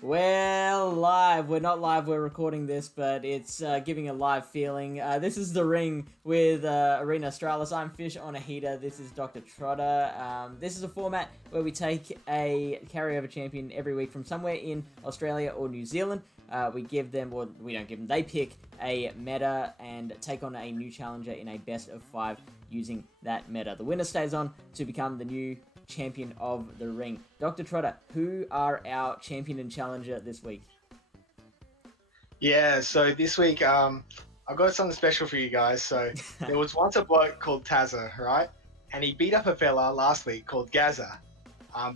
Well, live. We're not live, we're recording this, but it's giving a live feeling. This is The Ring with Arena Australis. I'm Fish on a heater. This is Dr. Trotter. This is a format where we take a carryover champion every week from somewhere in Australia or New Zealand. We give them, or we don't give them, they pick a meta and take on a new challenger in a best of 5 using that meta. The winner stays on to become the new champion of the ring. Dr. Trotter, who are our champion and challenger this week? Yeah, so this week I've got something special for you guys. So there was once a bloke called Tazza, right? And he beat up a fella last week called Gaza.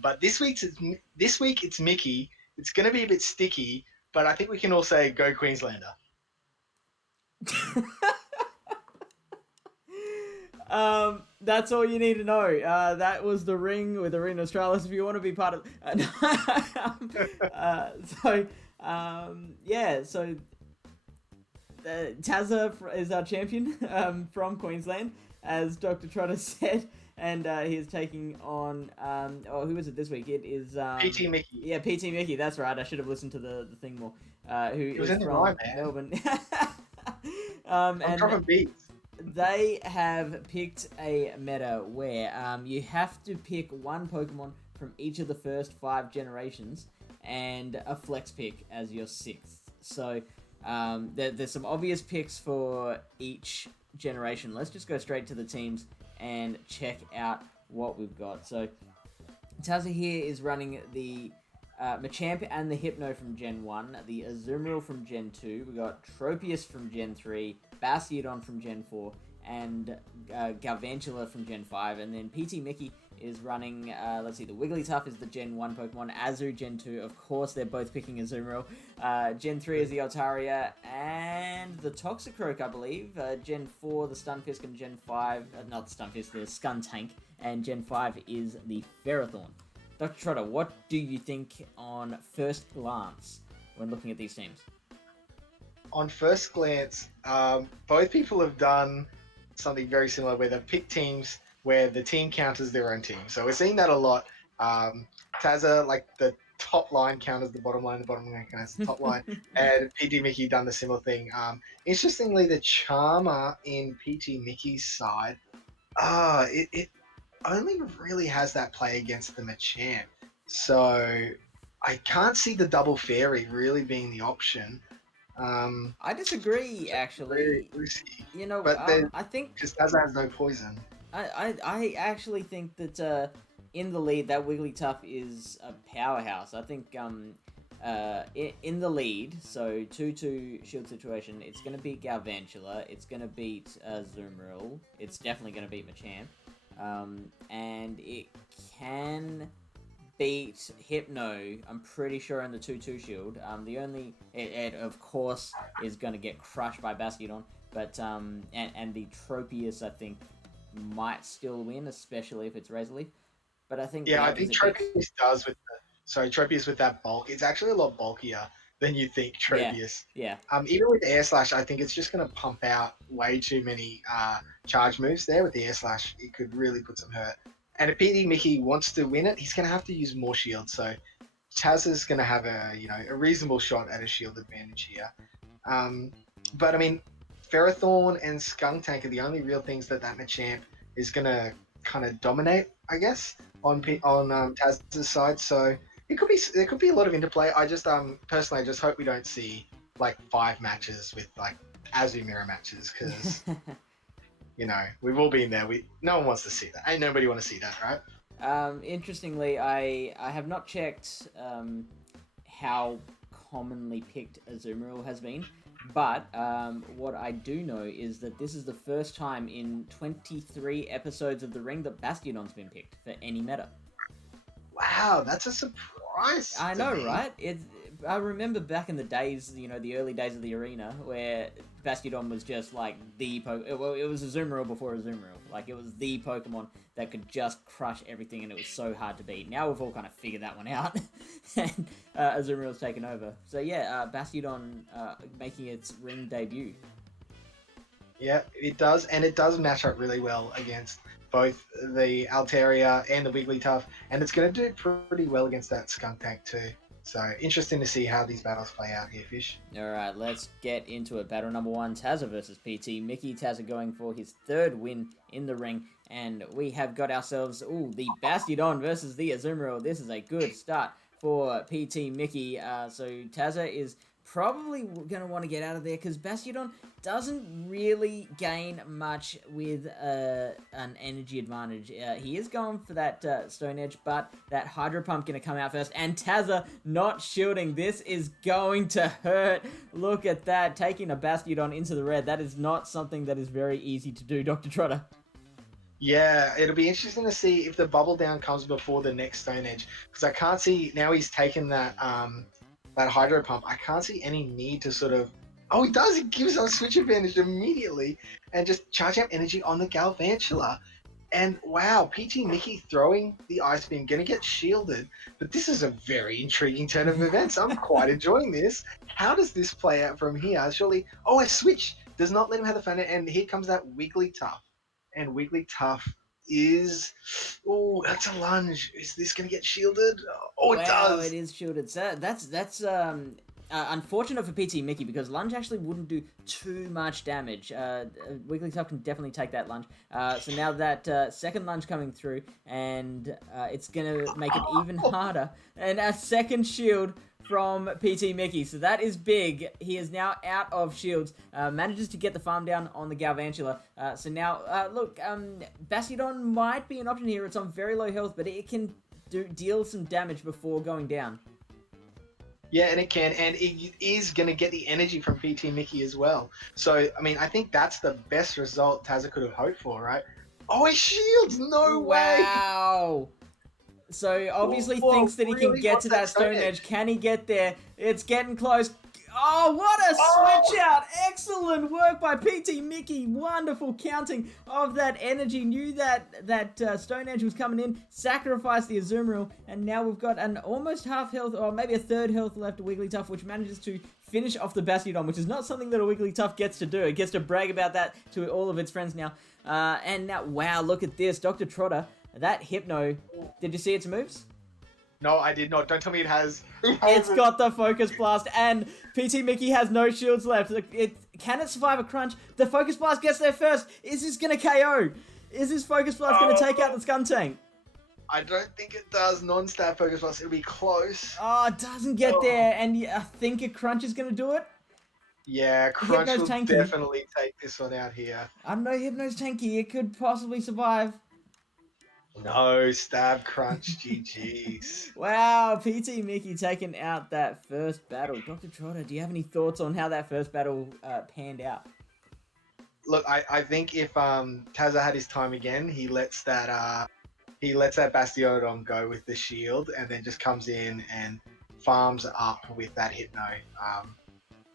But this week it's Mickey. It's going to be a bit sticky, but I think we can all say go Queenslander. That's all you need to know. That was The Ring with Arena Australis. If you want to be part of, so Tazza is our champion from Queensland, as Dr. Trotter said, and he is taking on who is it this week? It is ptmicky. Yeah, ptmicky. That's right. I should have listened to the thing more. Who was is in the from line, man. Melbourne? I'm dropping beats. They have picked a meta where you have to pick one Pokemon from each of the first 5 generations and a flex pick as your 6th. So there's some obvious picks for each generation. Let's just go straight to the teams and check out what we've got. So Tazza here is running the Machamp and the Hypno from Gen 1, the Azumarill from Gen 2, we got Tropius from Gen 3, Bastiodon from Gen 4, and Galvantula from Gen 5, and then ptmicky is running, the Wigglytuff is the Gen 1 Pokemon, Azu Gen 2, of course they're both picking Azumarill, Gen 3 is the Altaria, and the Toxicroak, I believe, Gen 4 the Stunfisk, and Gen 5, not the Stunfisk, the Skuntank, and Gen 5 is the Ferrothorn. Dr. Trotter, what do you think on first glance when looking at these teams? On first glance, both people have done something very similar where they've picked teams where the team counters their own team. So we're seeing that a lot. Tazza, like the top line counters the bottom line counters the top line, and ptmicky done the similar thing. Interestingly, the Charmer in ptmicky's side, it only really has that play against the Machamp. So I can't see the double fairy really being the option. I disagree, actually. You know, but I think just as has no poison. I actually think that in the lead, that Wigglytuff is a powerhouse. I think in the lead, so 2-2 shield situation, it's going to beat Galvantula, it's going to beat Azumarill, it's definitely going to beat Machamp, and it can beat Hypno, I'm pretty sure, in the 2-2 shield. The only... It of course, is going to get crushed by Bastiodon, but, and the Tropius, I think, might still win, especially if it's Razor Leaf. But I think... Yeah, I think Tropius does with Tropius with that bulk. It's actually a lot bulkier than you think, Tropius. Yeah. Even with Air Slash, I think it's just going to pump out way too many charge moves there. With the Air Slash, it could really put some hurt. And if ptmicky wants to win it, he's going to have to use more shield. So Taz is going to have a reasonable shot at a shield advantage here. But I mean, Ferrothorn and Skuntank are the only real things that Machamp is going to kind of dominate, I guess, on Taz's side. So there could be a lot of interplay. I just personally, I just hope we don't see like 5 matches with like Azu mirror matches, because we've all been there. No one wants to see that. Ain't nobody want to see that, right? Interestingly, I have not checked how commonly picked Azumarill has been, but what I do know is that this is the first time in 23 episodes of The Ring that Bastiodon's been picked for any meta. Wow, that's a surprise. I know, right? I remember back in the days, the early days of the arena, where Bastiodon was just like well, it was Azumarill before Azumarill. Like, it was the Pokemon that could just crush everything, and it was so hard to beat. Now we've all kind of figured that one out, and Azumarill's taken over. So yeah, Bastiodon making its ring debut. Yeah, it does, and it does match up really well against both the Altaria and the Wigglytuff, and it's going to do pretty well against that Skuntank too. So interesting to see how these battles play out here, Fish. Alright, let's get into it. Battle number 1, Tazza versus ptmicky. Tazza going for his 3rd win in the ring. And we have got ourselves, the Bastiodon versus the Azumarill. This is a good start for ptmicky. So Tazza is probably going to want to get out of there because Bastiodon doesn't really gain much with an energy advantage. He is going for that Stone Edge, but that Hydro Pump going to come out first. And Tazza not shielding. This is going to hurt. Look at that. Taking a Bastiodon into the red. That is not something that is very easy to do, Dr. Trotter. Yeah, it'll be interesting to see if the bubble down comes before the next Stone Edge, because I can't see now he's taken that that Hydro Pump. I can't see any need to sort of. Oh, he does. He gives us switch advantage immediately and just charge up energy on the Galvantula. And wow, ptmicky throwing the Ice Beam, gonna get shielded. But this is a very intriguing turn of events. I'm quite enjoying this. How does this play out from here? Surely, a switch does not let him have the Thunder, and here comes that Wigglytuff. And Wigglytuff is... Oh, that's a lunge. Is this going to get shielded? Oh, it does. It is shielded. So that's unfortunate for ptmicky because lunge actually wouldn't do too much damage. Wigglytuff can definitely take that lunge. So now that second lunge coming through, and it's going to make it even harder. And a second shield from ptmicky, so that is big. He is now out of shields, manages to get the farm down on the Galvantula. So now, look, Bastiodon might be an option here. It's on very low health, but it can deal some damage before going down. Yeah, and it can, and it is going to get the energy from ptmicky as well. So, I mean, I think that's the best result Tazza could have hoped for, right? Oh, he shields! No way! Wow! So obviously thinks that he can get to that Stone Edge. Can he get there? It's getting close. Oh, what a switch out! Excellent work by ptmicky. Wonderful counting of that energy. Knew that Stone Edge was coming in. Sacrificed the Azumarill, and now we've got an almost half health, or maybe a third health left Wigglytuff, which manages to finish off the Bastiodon, which is not something that a Wigglytuff gets to do. It gets to brag about that to all of its friends now. And now, wow, look at this, Dr. Trotter. That Hypno, did you see its moves? No, I did not. Don't tell me it has. It's got the Focus Blast, and ptmicky has no shields left. Can it survive a crunch? The Focus Blast gets there first. Is this going to KO? Is this Focus Blast going to take out the Skuntank? I don't think it does. Non-stab Focus Blast. It'll be close. Oh, it doesn't get there, and I think a crunch is going to do it. Yeah, Crunch will definitely take this one out here. I don't know, Hypno's tanky. It could possibly survive. No, stab crunch, GG's. Wow, ptmicky taking out that first battle. Dr. Trotter, do you have any thoughts on how that first battle panned out? Look, I think if Tazza had his time again, he lets that Bastiodon go with the shield, and then just comes in and farms up with that Hypno. I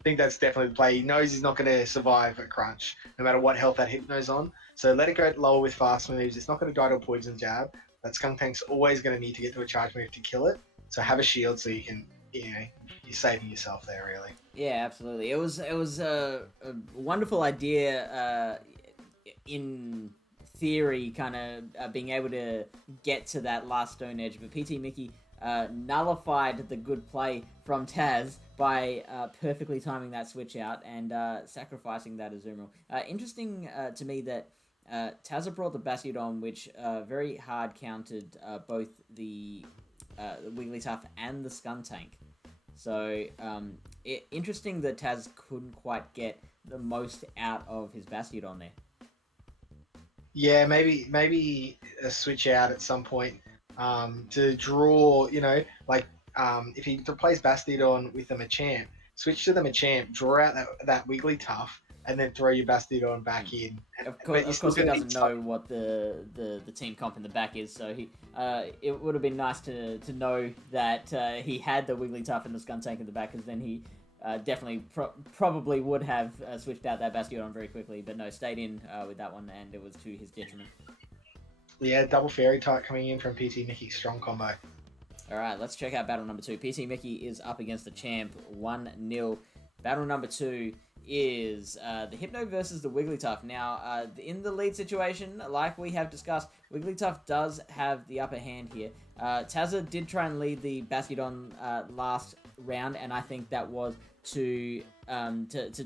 think that's definitely the play. He knows he's not going to survive a crunch, no matter what health that Hypno's on. So let it go lower with fast moves. It's not going to die to a poison jab. That Skunktank's always going to need to get to a charge move to kill it. So have a shield so you can, you're saving yourself there, really. Yeah, absolutely. It was a wonderful idea in theory, kind of being able to get to that last Stone Edge. But ptmicky nullified the good play from Taz by perfectly timing that switch out and sacrificing that Azumarill. Interesting to me that Tazza brought the Bastiodon, which very hard countered both the Wigglytuff and the Skuntank. So interesting that Taz couldn't quite get the most out of his Bastiodon there. Yeah, maybe a switch out at some point to draw, if he plays Bastiodon with a Machamp, switch to the Machamp, draw out that Wigglytuff, and then throw your Bastiodon back in. Of course he doesn't know what the team comp in the back is, so it would have been nice to know that he had the Wigglytuff and the Skuntank in the back, because then he definitely probably would have switched out that Bastiodon very quickly, but no, stayed in with that one, and it was to his detriment. Yeah, double Fairy type coming in from ptmicky, strong combo. Alright, let's check out battle number 2. ptmicky is up against the champ, 1-0. Battle number 2 is the Hypno versus the Wigglytuff. Now, in the lead situation, like we have discussed, Wigglytuff does have the upper hand here. Tazza did try and lead the Bastiodon last round, and I think that was to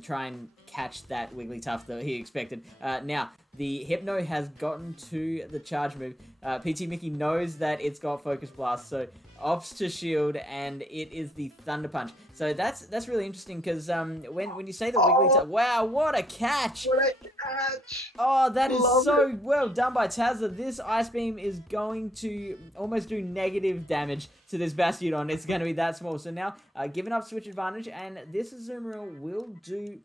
try and catch that Wigglytuff that he expected. Now, the Hypno has gotten to the charge move. ptmicky knows that it's got Focus Blast, so opts to shield, and it is the Thunder Punch. So that's really interesting, because when you say the Wigglytuff, wow, what a catch! What a catch! Oh, that is so well done by Tazza. This Ice Beam is going to almost do negative damage to this Bastiodon. It's going to be that small. So now, giving up switch advantage, and this Azumarill will do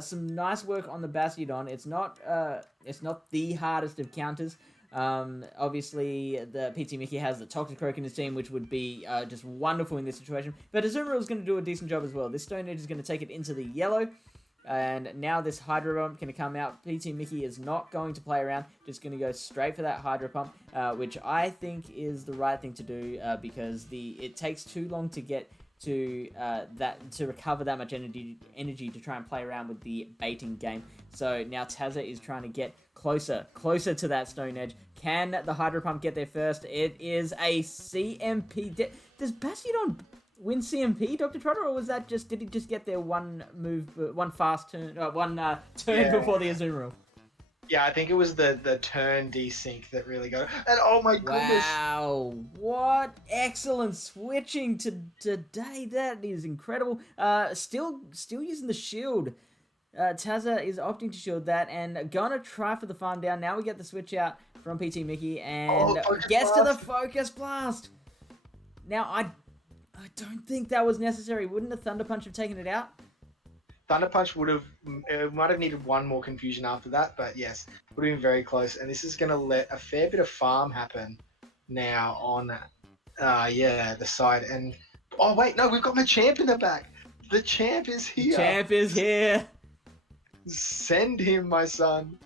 some nice work on the Bastiodon. It's not the hardest of counters. Obviously, the ptmicky has the Toxicroak in his team, which would be just wonderful in this situation. But Azumarill is going to do a decent job as well. This Stone Edge is going to take it into the yellow. And now this Hydro Pump can come out. ptmicky is not going to play around, just going to go straight for that Hydro Pump, which I think is the right thing to do, because it takes too long to get to recover that much energy to try and play around with the baiting game. So now Tazza is trying to get closer to that Stone Edge. Can the Hydro Pump get there first? It is a CMP. Does Bastiodon win CMP, Dr. Trotter, or was that did he just get there one fast turn, turn before the Azumarill? Yeah, I think it was the turn desync that really got. And oh my goodness! Wow, what excellent switching today! That is incredible. Still using the shield. Tazza is opting to shield that and gonna try for the farm down. Now we get the switch out from ptmicky and gets to the Focus Blast. Now I don't think that was necessary. Wouldn't a Thunder Punch have taken it out? Thunder Punch might have needed one more confusion after that, but yes, would have been very close. And this is going to let a fair bit of farm happen now on, the side. And, oh wait, no, we've got my champ in the back. The champ is here. Champ is here. Send him, my son.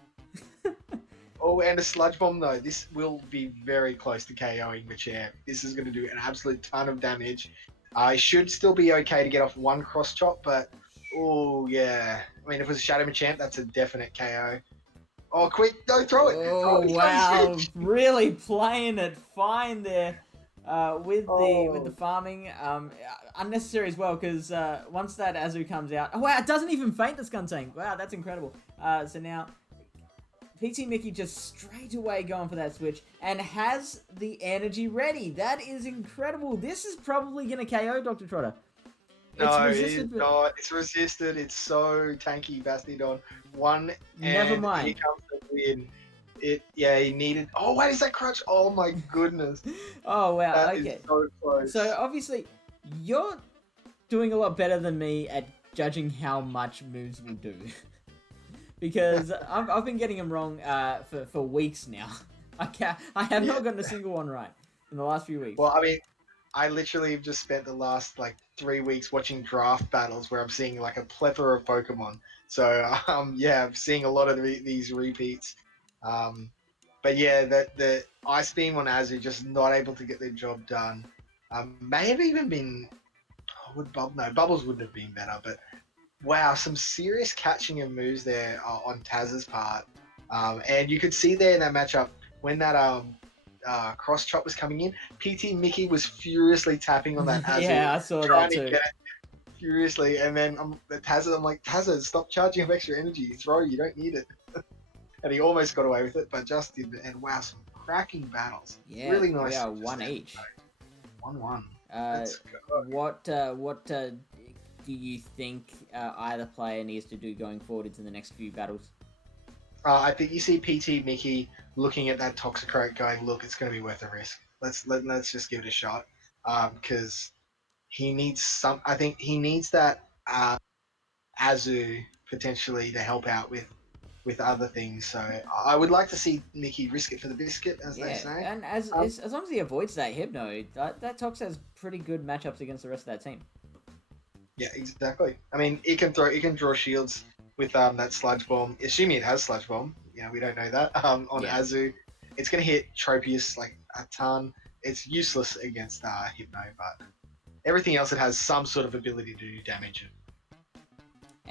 Oh, and a Sludge Bomb, though. This will be very close to KOing the champ. This is going to do an absolute ton of damage. I should still be okay to get off one cross chop, but oh yeah. I mean, if it was a Shadow Machamp, that's a definite KO. Oh, quick, no, throw it. Oh, wow. Really playing it fine there with the farming. Unnecessary as well, because once that Azu comes out... Oh, wow, it doesn't even faint the Skuntank. Wow, that's incredible. So now... ptmicky just straight away going for that switch and has the energy ready. That is incredible. This is probably going to KO Dr. Trotter. No, it's not. It's resisted. It's so tanky, Bastiodon. Never mind. Here comes the win. He needed... Oh, wait, is that crutch? Oh, my goodness. Oh, wow. That okay. is so close. So, obviously, you're doing a lot better than me at judging how much moves will do. Because I've been getting them wrong for weeks now. I have not gotten a single one right in the last few weeks. Well, I mean, I literally have just spent the last 3 weeks watching draft battles where I'm seeing a plethora of Pokemon. So I'm seeing a lot of these repeats. But yeah, the Ice Beam on Azu just not able to get their job done. May have even been Bubbles wouldn't have been better, but wow, some serious catching of moves there on Taz's part. And you could see there in that matchup when that cross chop was coming in, ptmicky was furiously tapping on that Azu. Yeah, I saw trying that too. To get it furiously, and then I'm like, Tazza, stop charging of extra energy. Throw, you don't need it. And he almost got away with it, but just didn't. And wow, some cracking battles. Yeah, really nice. Yeah, one each. 1-1. What do you think either player needs to do going forward into the next few battles? I think you see ptmicky looking at that Toxicroak going, look, it's going to be worth a risk. Let's just give it a shot. Because he needs I think he needs that Azu potentially to help out with other things. So I would like to see Mickey risk it for the biscuit, as they say. And as long as he avoids that Hypno, that Tox has pretty good matchups against the rest of that team. Yeah, exactly. I mean, it can draw shields with that Sludge Bomb. Assuming it has Sludge Bomb. Yeah, we don't know that. On Azu, it's going to hit Tropius a ton. It's useless against Hypno, but everything else it has some sort of ability to do damage.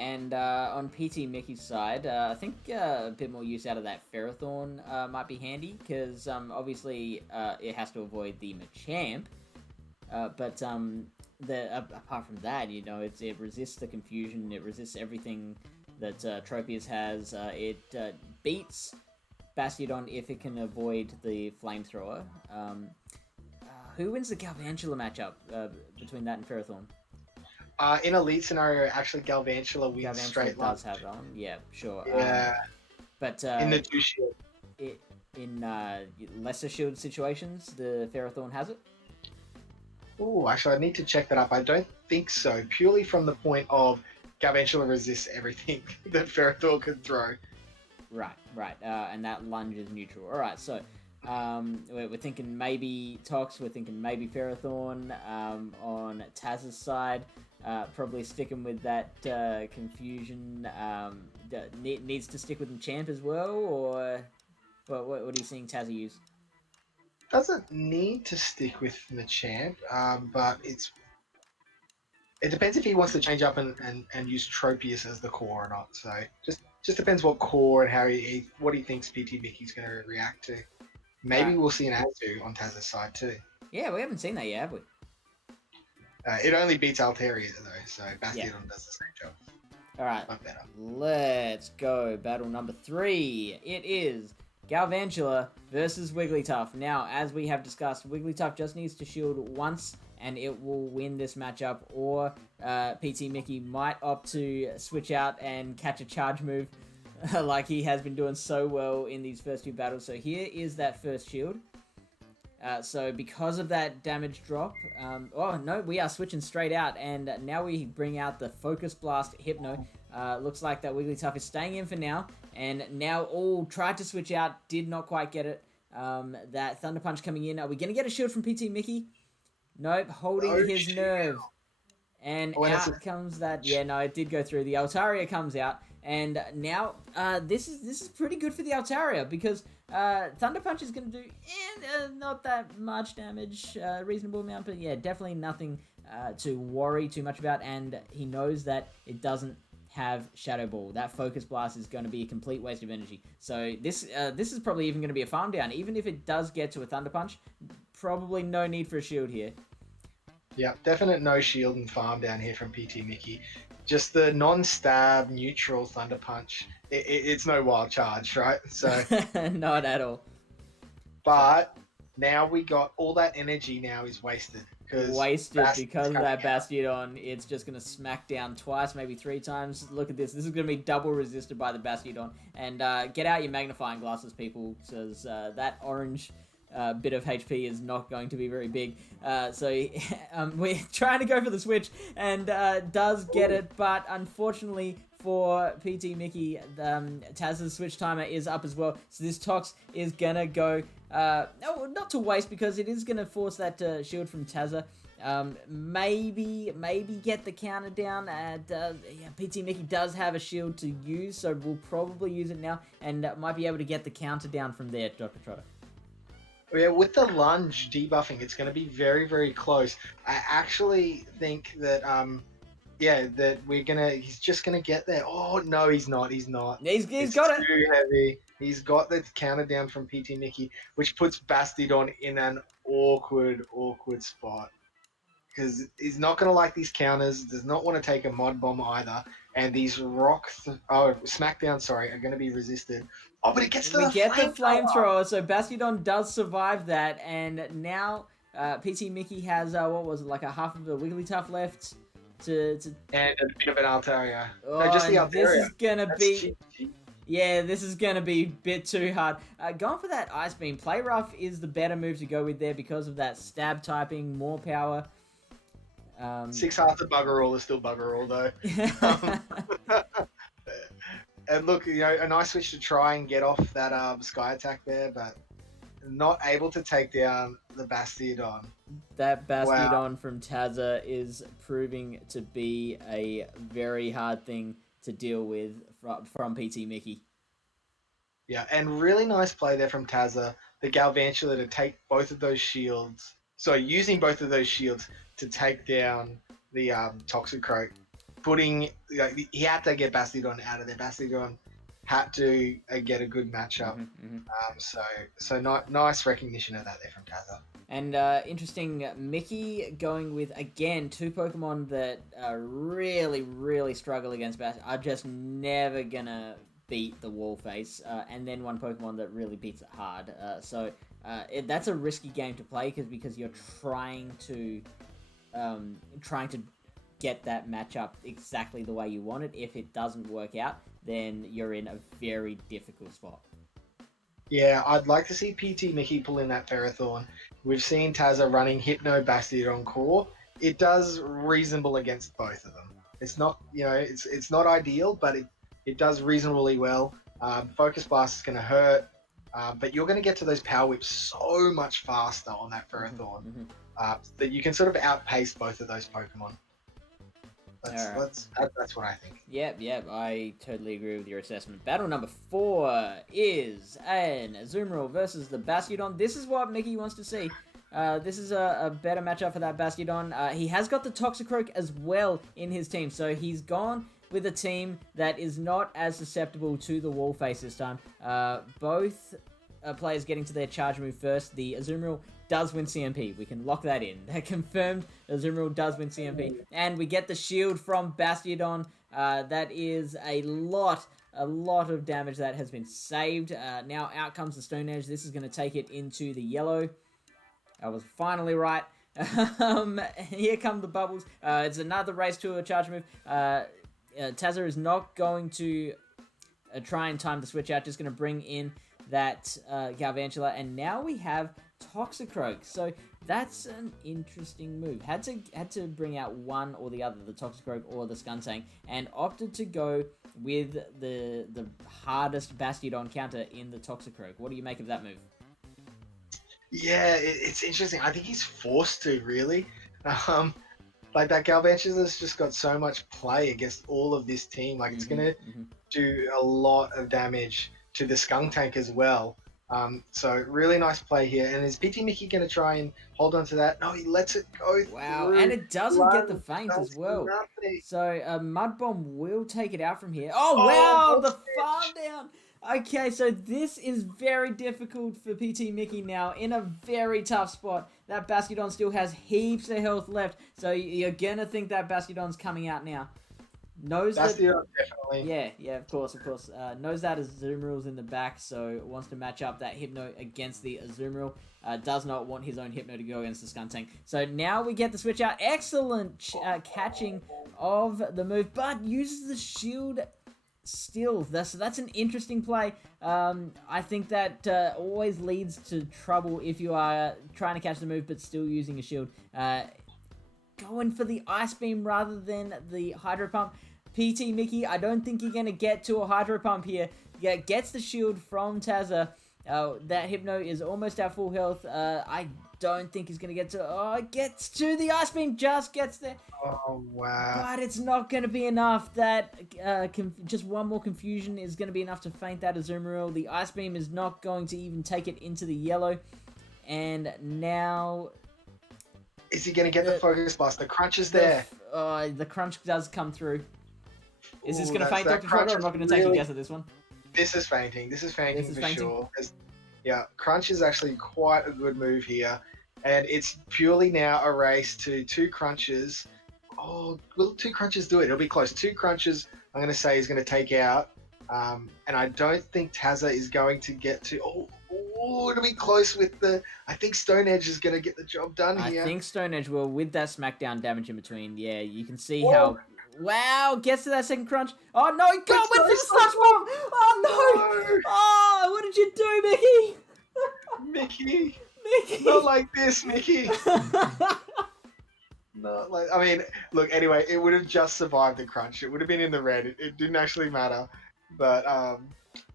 And on PT Mickey's side, I think a bit more use out of that Ferrothorn might be handy, because obviously it has to avoid the Machamp. But apart from that, it resists the confusion, it resists everything that Tropius has. It beats Bastiodon if it can avoid the Flamethrower. Who wins the Galvantula matchup between that and Ferrothorn? In Elite scenario, actually Galvantula wins straight line. Does have that one, yeah, sure. Yeah. But in the 2 shield. In lesser shield situations, the Ferrothorn has it? Oh, actually, I need to check that up. I don't think so. Purely from the point of Galvantula resists everything that Ferrothorn can throw. Right. And that lunge is neutral. All right, so we're thinking maybe Tox, we're thinking maybe Ferrothorn. On Taz's side, probably sticking with that confusion. Needs to stick with Machamp as well, or what are you seeing Taz use? Doesn't need to stick with Machamp, but it depends if he wants to change up and use Tropius as the core or not. So just depends what core and how what he thinks PT Micky's going to react to. Maybe we'll see an Azu on Taz's side too. Yeah, we haven't seen that yet, have we? It only beats Altaria though, so Bastiodon does the same job. All right, let's go. Battle number 3. It is Galvantula versus Wigglytuff. Now, as we have discussed, Wigglytuff just needs to shield once and it will win this matchup, or PT Mickey might opt to switch out and catch a charge move like he has been doing so well in these first 2 battles. So here is that first shield. So because of that damage drop, oh no, we are switching straight out, and now we bring out the Focus Blast Hypno. Looks like that Wigglytuff is staying in for now, and now all tried to switch out, did not quite get it. That Thunder Punch coming in. Are we going to get a shield from PT Mickey? Nope, holding his nerve. And out comes that. Yeah, no, it did go through. The Altaria comes out, and now this is pretty good for the Altaria, because Thunder Punch is going to do not that much damage, reasonable amount, but yeah, definitely nothing to worry too much about, and he knows that it doesn't have Shadow Ball. That Focus Blast is going to be a complete waste of energy. So this is probably even going to be a farm down. Even if it does get to a Thunder Punch, probably no need for a shield here. Yeah, definite no shield and farm down here from PT Mickey. Just the non-stab neutral Thunder Punch. It's no wild charge, right? So not at all. But now we got all that energy now is wasted. Because of that Bastiodon. It's just going to smack down twice, maybe 3 times. Look at this. This is going to be double resisted by the Bastiodon. And get out your magnifying glasses, people, because that orange bit of HP is not going to be very big. So we're trying to go for the switch, and does get it, but unfortunately for PT Mickey, Taz's switch timer is up as well. So this Tox is going to go, no, not to waste, because it is going to force that shield from Tazza. Maybe get the counter down. PT Mickey does have a shield to use, so we'll probably use it now, and might be able to get the counter down from there, Dr. Trotter. Yeah, with the lunge debuffing, it's going to be very, very close. I actually think that, that he's just gonna get there. Oh no, he's not. He's got it. Too heavy. He's got the counter down from PT Mickey, which puts Bastiodon in an awkward spot, because he's not gonna like these counters. Does not want to take a mod bomb either, and these Smackdown, are gonna be resisted. Oh, but it gets the flamethrower, so Bastiodon does survive that, and now PT Mickey has like a half of the Wigglytuff left to and a bit of an Altaria. Oh, no, just the Altaria. This is gonna be this is gonna be a bit too hard. Going for that Ice Beam. Play Rough is the better move to go with there because of that stab typing, more power. 6 hearts of bugger all is still bugger all though. And look, a nice switch to try and get off that Sky Attack there, but not able to take down the Bastiodon. That Bastiodon from Tazza is proving to be a very hard thing to deal with from PT Mickey. Yeah, and really nice play there from Tazza, the Galvantula to take both of those shields. So using both of those shields to take down the Toxicroak. putting, he had to get Bastidon out of there. Bastidon had to get a good matchup. So nice recognition of that there from Tazza. And interesting, Mickey going with, again, two Pokemon that really struggle against Bass, are just never gonna beat the wall face, and then one Pokemon that really beats it hard. That's a risky game to play because you're trying to get that matchup exactly the way you want it. If it doesn't work out, then you're in a very difficult spot. Yeah, I'd like to see ptmicky pull in that Ferrothorn. We've seen Tazza running Hypno Bastidon Core. It does reasonable against both of them. It's not, it's not ideal, but it does reasonably well. Focus Blast is going to hurt, but you're going to get to those Power Whips so much faster on that Ferrothorn that you can sort of outpace both of those Pokemon. That's what I think. Yep, I totally agree with your assessment. Battle number 4 is an Azumarill versus the Bastiodon. This is what Mickey wants to see. This is a better matchup for that Bastiodon. He has got the Toxicroak as well in his team, so he's gone with a team that is not as susceptible to the wall face this time. Both players getting to their charge move first. The Azumarill does win CMP. We can lock that in. That confirmed. Azumarill does win CMP. And we get the shield from Bastiodon. That is a lot of damage that has been saved. Now out comes the Stone Edge. This is going to take it into the yellow. I was finally right. Here come the bubbles. It's another race to a charge move. Tazza is not going to try and time the switch out. Just going to bring in that Galvantula. And now we have Toxicroak. So that's an interesting move. Had to bring out one or the other, the Toxicroak or the Skuntank, and opted to go with the hardest Bastiodon counter in the Toxicroak. What do you make of that move? Yeah, it's interesting. I think he's forced to, really. Like that Galvantula's just got so much play against all of this team. Like it's gonna do a lot of damage to the Skuntank as well. So really nice play here. And is ptmicky going to try and hold on to that? No, he lets it go through. And it doesn't get the feint as well. Nothing. So Mud Bomb will take it out from here. Oh, wow, the farm down. Okay, so this is very difficult for ptmicky now, in a very tough spot. That Bastiodon still has heaps of health left, so you're going to think that Bastiodon's coming out now. Knows Bastiodon, definitely. Yeah, of course. Knows that Azumarill's in the back, so wants to match up that Hypno against the Azumarill. Does not want his own Hypno to go against the Skuntank. So now we get the switch out. Excellent catching of the move, but uses the shield still. So that's an interesting play. I think that always leads to trouble if you are trying to catch the move but still using a shield. Going for the Ice Beam rather than the Hydro Pump. ptmicky, I don't think you're going to get to a Hydro Pump here. Yeah, gets the shield from Tazza. That Hypno is almost at full health. I don't think he's going to get to... Oh, it gets to the Ice Beam. Just gets there. Oh, wow. But it's not going to be enough. That just one more confusion is going to be enough to feint that Azumarill. The Ice Beam is not going to even take it into the yellow. And now... Is he going to get the Focus Blast? The crunch is there. The crunch does come through. Is this going to feint Dr. Trotter? I'm not going to take a guess at this one. This is fainting. This is fainting for sure. Yeah, crunch is actually quite a good move here. And it's purely now a race to 2 crunches. Oh, will 2 crunches do it? It'll be close. 2 crunches, I'm going to say, is going to take out. And I don't think Tazza is going to get to... Oh, it'll be close with the... I think Stone Edge is going to get the job done here. I think Stone Edge will, with that smackdown damage in between. Yeah, you can see how... Wow, gets to that second crunch. Oh, no, he got with the Sludge Bomb. Oh, no. Oh, what did you do, Mickey? Mickey. Not like this, Mickey. Not like... I mean, look, anyway, it would have just survived the crunch. It would have been in the red. It didn't actually matter. But...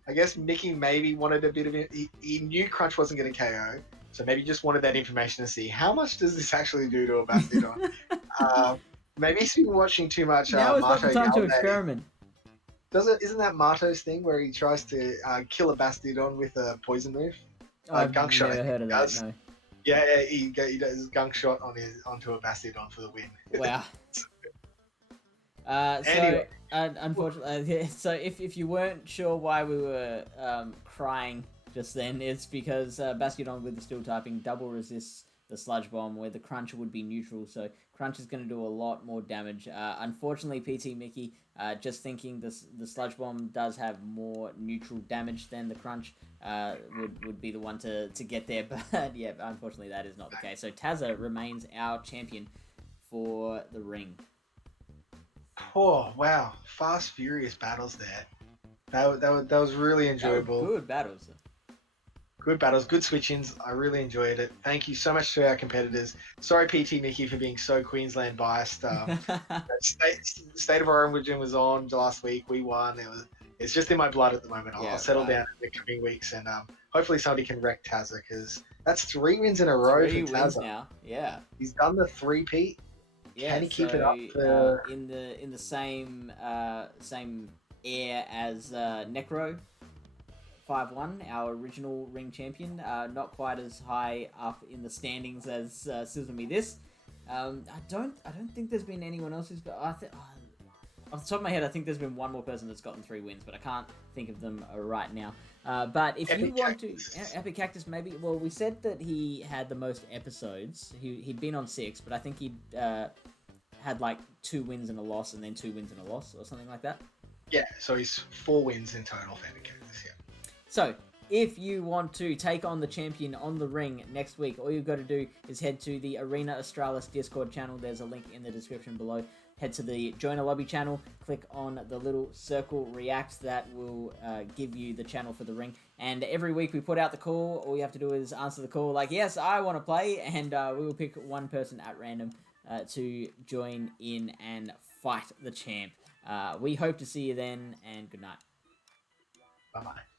I guess Mickey maybe wanted a bit of it. He knew crunch wasn't going to KO, so maybe just wanted that information to see how much does this actually do to a Bastiodon. Maybe he's been watching too much. Now is not the time to experiment. Isn't that Marto's thing where he tries to kill a Bastiodon with a poison move? I've gunk shot. Never heard of that. No. Yeah, he does gunk shot onto a Bastiodon for the win. Wow. Anyway. Unfortunately, so if you weren't sure why we were crying just then, it's because Basculon with the steel typing double resists the sludge bomb, where the crunch would be neutral. So crunch is going to do a lot more damage. Unfortunately, PT Mickey, just thinking the sludge bomb does have more neutral damage than the crunch, would be the one to get there. But yeah, unfortunately, that is not the case. So Tazza remains our champion for the ring. Oh wow, fast furious battles there. That was really enjoyable. Good battles. Good battles, good switch-ins. I really enjoyed it. Thank you so much to our competitors. Sorry, PT Mickey, for being so Queensland biased. State of Origin was on last week. We won. It's just in my blood at the moment. I'll settle down in the coming weeks, and hopefully somebody can wreck Tazza, because that's 3 wins in a row for Tazza. Now. Yeah. He's done the 3-peat. Yeah, can he keep it up for... in the same air as Necro 5-1, our original ring champion, not quite as high up in the standings as Sizzle Me This. I don't think there's been anyone else who's got. Off the top of my head, I think there's been one more person that's gotten 3 wins, but I can't think of them right now. But if you want to, Epic Cactus maybe. Well, we said that he had the most episodes. He'd been on 6, but I think he'd had like 2 wins and a loss, and then 2 wins and a loss, or something like that. Yeah, so he's 4 wins in total for Epic Cactus. Yeah. So, if you want to take on the champion on the ring next week, all you've got to do is head to the Arena Australis Discord channel. There's a link in the description below. Head to the Join a Lobby channel, click on the little circle react that will give you the channel for the ring. And every week we put out the call. All you have to do is answer the call like, yes, I want to play, and we will pick one person at random to join in and fight the champ. We hope to see you then, and good night. Bye-bye.